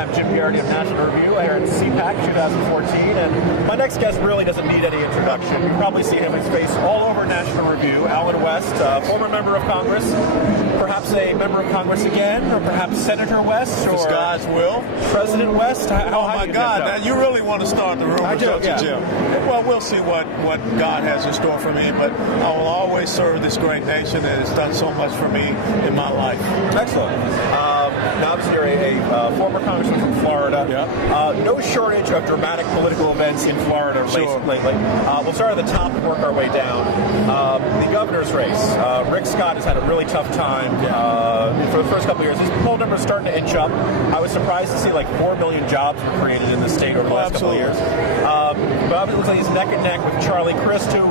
I'm Jim Geraghty of National Review here at CPAC 2014, and my next guest really doesn't need any introduction. You've probably seen him, his face all over National Review. Alan West, former member of Congress, perhaps a member of Congress again, or perhaps Senator West, or God's will. President West. Oh my God! Now you really want to start the rumors, don't you, Jim? Well, we'll see what God has in store for me, but I will always serve this great nation that has done so much for me in my life. Excellent. Now, obviously, you're a former congressman from Florida. Yeah. No shortage of dramatic political events in Florida lately. We'll start at the top and work our way down. The governor's race. Rick Scott has had a really tough time for the first couple of years. His poll numbers are starting to inch up. I was surprised to see like 4 million jobs were created in the state over the last couple of years. But it looks like he's neck and neck with Charlie Crist, who,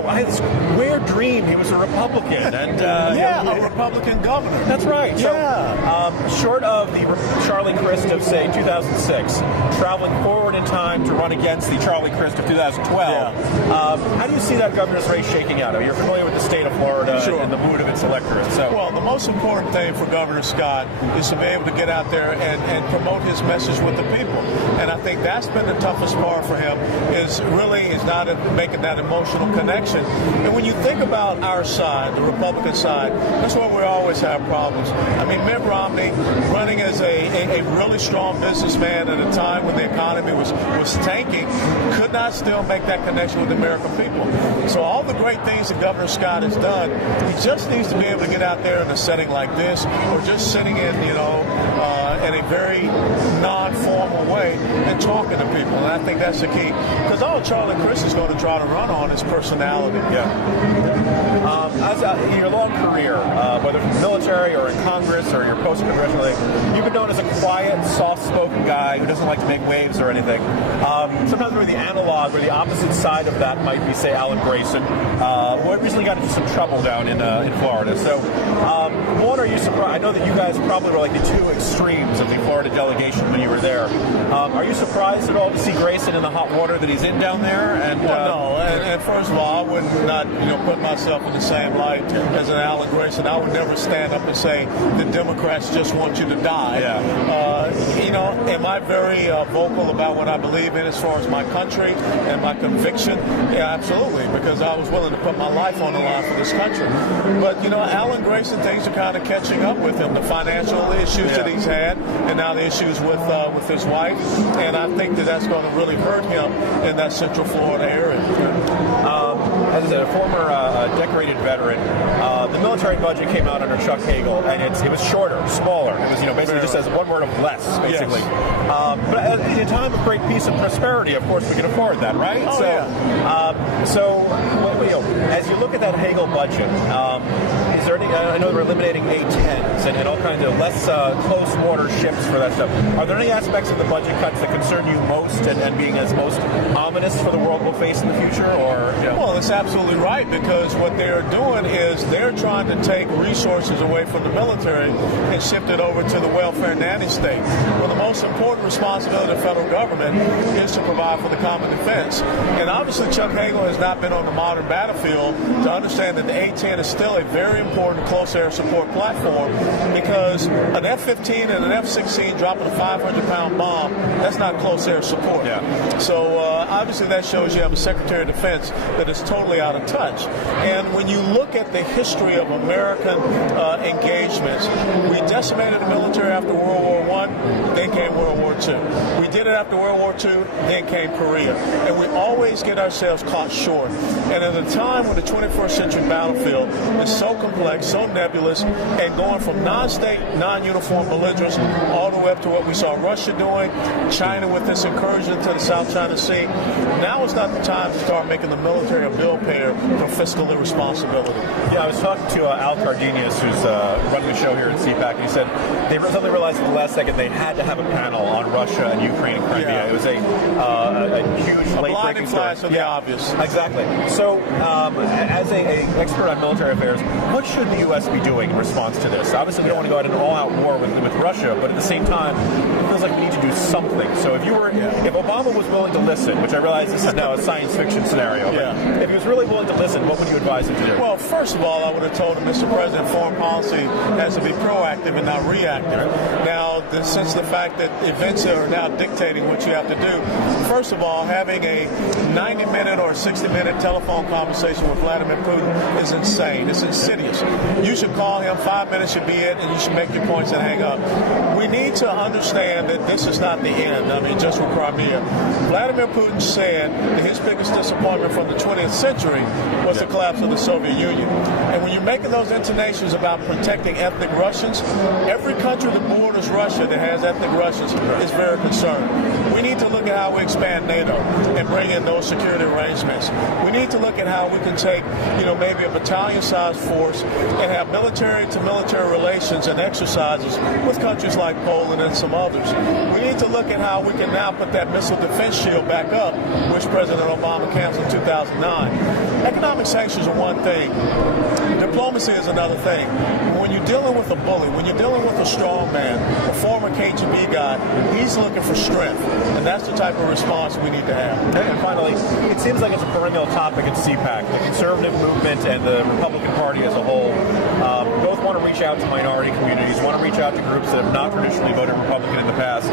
I had this weird dream he was a Republican. And a Republican governor. That's right. Short of the Charlie Crist of, say, 2006, traveling forward in time to run against the Charlie Crist of 2012, how do you see that governor's race shaking out? You're familiar with the state of Florida and the mood of its electorate. Well, the most important thing for Governor Scott is to be able to get out there and promote his message with the people. And I think that's been the toughest part for him, is not making that emotional connection. And when you think about our side, the Republican side, that's where we always have problems. I mean, Mitt Romney, running as a really strong businessman at a time when the economy was tanking, could not still make that connection with the American people. So all the great things that Governor Scott has done, he just needs to be able to get out there in a setting like this, or just sitting in a very non-formal way and talking to people. And I think that's the key. Because all Charlie Crist is going to try to run on is personality. As your long career, whether in the military or in Congress or your post-congressional, you've been known as a quiet, soft-spoken guy who doesn't like to make waves or anything. Sometimes we're the analog, or the opposite side of that might be, say, Alan Grayson, who recently got into some trouble down in Florida. So, one, are you surprised? I know that you guys probably were like the two extremes of the Florida delegation when you were there. Are you surprised at all to see Grayson in the hot water that he's in down there? No. And first of all, I would not put myself in the same light as an Alan Grayson. I would never stand up and say the Democrats just want you to die. Am I very vocal about what I believe in as far as my country and my conviction? Yeah, absolutely, because I was willing to put my life on the line for this country. But, Alan Grayson, things are kind of catching up with him. The financial issues that he's had, and now the issues with his wife. And I think that's going to really hurt him in that Central Florida area. As I said, a former decorated veteran, the military budget came out under Chuck Hagel, and it was shorter, smaller. It was, basically just as one word of less, basically. Yes. But in a time of great peace and prosperity, of course, we can afford that, right? As you look at that Hagel budget, is there any? I know we're eliminating A-10s and all kinds of less close water ships for that stuff. Are there any aspects of the budget cuts that concern you most, and being as most ominous for the world we'll face in the future? Well, that's absolutely right, because what they're doing is they're trying to take resources away from the military and shift it over to the welfare nanny state. Well, the most important responsibility of the federal government is to provide for the common defense. And obviously, Chuck Hagel has not been on the modern battlefield to understand that the A-10 is still a very important close air support platform, because an F-15 and an F-16 dropping a 500-pound bomb, that's not close air support. So obviously that shows you have a Secretary of Defense that is totally out of touch. And when you look at the history of American engagements, we decimated the military after World War I, then came World War II. We did it after World War II, then came Korea. And we always get ourselves caught short. And at a time when the 21st century battlefield is so complex, so nebulous, and going from non-state, non-uniform belligerents all the way up to what we saw Russia doing, China with this incursion to the South China Sea, now is not the time to start making the military a bill payer for fiscal irresponsibility. I was talking to Al Cardenius, who's running the show here at CPAC, and he said they suddenly realized at the last second they had to have a panel on Russia and Ukraine and Crimea. Yeah. It was a huge late-breaking story. Flash of the obvious. Exactly. So, as an expert on military affairs, what should the U.S. be doing in response to this? Obviously, we don't want to go out in an all-out war with Russia, but at the same time, it feels like we need to do something. So, if Obama was willing to listen, which I realize this is now a science fiction scenario, but if he was really willing to listen, what would you advise him to do? Well, first of all, I would have told him, Mr. President, foreign policy has to be proactive and not reactive. Now, since the fact that events are now dictating what you have to do, first of all, having a 90-minute or 60-minute telephone conversation with Vladimir Putin is insane. It's insidious. You should call him, 5 minutes should be it, and you should make your points and hang up. We need to understand that this is not the end. I mean, just with Crimea. Vladimir Putin said that his biggest disappointment from the 20th century was the collapse of the Soviet Union. And when you're making those intonations about protecting ethnic Russians, every country that borders Russia that has ethnic Russians is very concerned. We need to look at how we expand NATO and bring in those security arrangements. We need to look at how we can take, maybe a battalion-sized force and have military-to-military relations and exercises with countries like Poland and some others. We need to look at how we can now put that missile defense shield back up, which President Obama canceled in 2009. Economic sanctions are one thing. Diplomacy is another thing. When you're dealing with a bully, when you're dealing with a strong man, a former KGB guy, he's looking for strength. And that's the type of response we need to have. And finally, it seems like it's a perennial topic at CPAC. The conservative movement and the Republican Party as a whole both want to reach out to minority communities, want to reach out to groups that have not traditionally voted Republican in the past.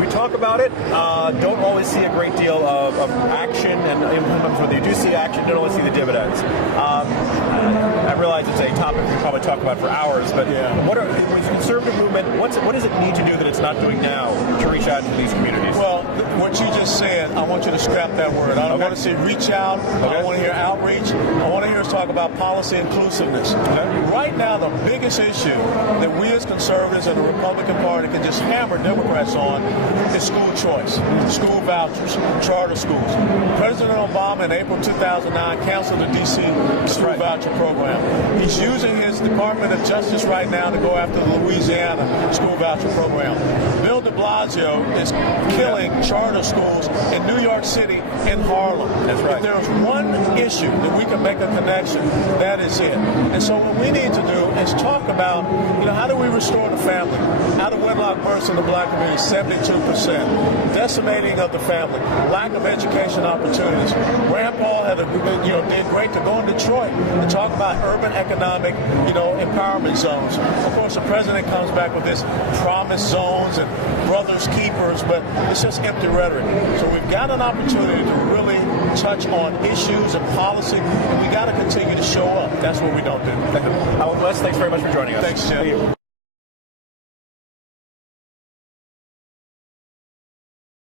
We talk about it, don't always see a great deal of action, and when you do see action, don't always see the dividends. I realize it's a topic we probably talk about for hours, but with the conservative movement, what does it need to do that it's not doing now to reach out to these communities? Well, what you just said, I want you to scrap that word. I don't want to say reach out. I don't want to hear outreach. I want to hear us talk about policy inclusiveness. Right now, the biggest issue that we as conservatives and the Republican Party can just hammer Democrats on is school choice, school vouchers, charter schools. President Obama in April 2009 canceled the D.C. school voucher program. He's using his Department of Justice right now to go after the Louisiana school voucher program. Bill de Blasio is killing charter schools in New York City and Harlem. That's right. If there's one issue that we can make a connection, that is it. And so what we need to do is talk about, how do we restore the family? Out of wedlock births in the black community, 72%. Decimating of the family, lack of education opportunities. Rand Paul did great to go in Detroit and talk about urban economic, empowerment zones. Of course, the president comes back with this promise zones and brothers keepers, but it's just empty rhetoric. So we've got an opportunity to really touch on issues and policy, and we got to continue to show up. That's what we don't do. Wes, thanks very much for joining us. Thanks, Jim.